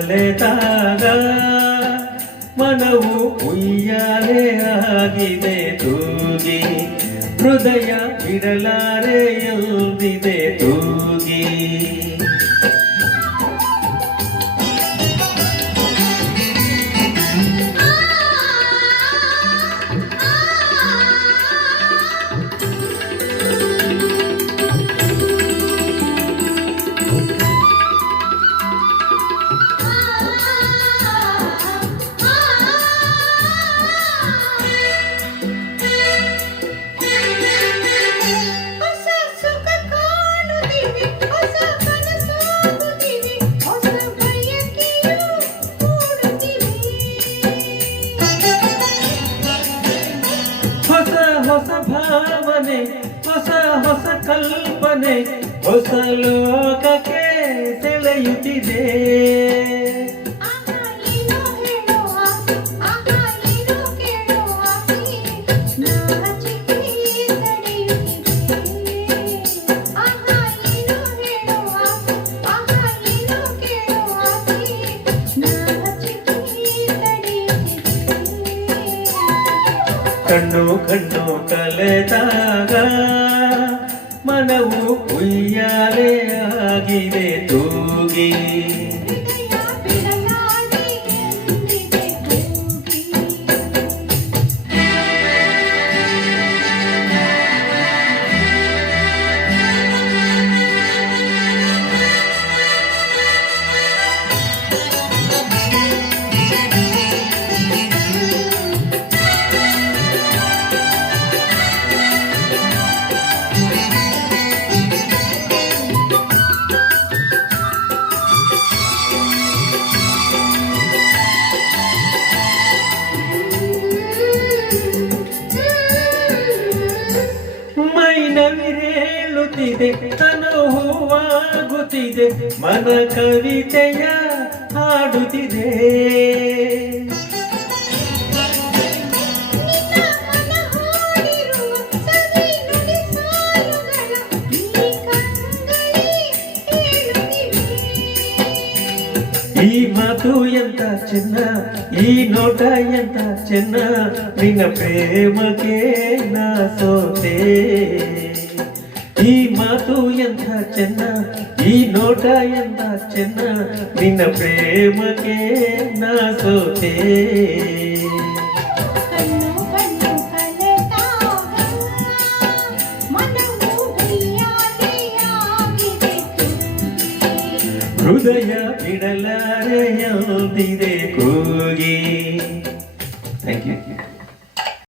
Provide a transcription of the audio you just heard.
ಕಲೆತಾಗ ಮನವು ಉಯ್ಯಾಲೆ ಆಗಿದೆ ತೂಗಿ ಹೃದಯ ಬಿಡಲಾರೆ ಎಲ್ದಿದೆ ತೂಗಿ ಹೊಸ ಭಾವನೆ ಹೊಸ ಹೊಸ ಕಲ್ಪನೆ ಹೊಸ ಲೋಕಕ್ಕೆ ಸೆಳೆಯುತ್ತಿದೆ ಕಣ್ಣು ಕಣ್ಣು ಕಲೆದಾಗ ಮನವು ಉಯ್ಯಾಲೆ ಆಗಿದೆ ತೂಗಿ ನವಿರೇಳುತ್ತಿದೆ ತನು ಹೂವಾಗುತ್ತಿದೆ ಮನ ಕವಿತೆಯ ಹಾಡುತ್ತಿದೆ ಈ ಮಾತು ಎಂತ ಚೆನ್ನ ಈ ನೋಟ ಎಂತ ಚೆನ್ನ ನಿನ್ನ ಪ್ರೇಮಕ್ಕೆ ನಾ ಸೋತೆ ಈ ಮಾತು ಎಂತ ಚೆನ್ನ ಈ ನೋಟ ಎಂತ ಚೆನ್ನ ನಿನ್ನ ಪ್ರೇಮಕ್ಕೆ ನಾ ಸೋತೆ ಹೃದಯ ಬಿಡಲಾರೆ ಯಾವುದಿದೆ ಕೂಗಿ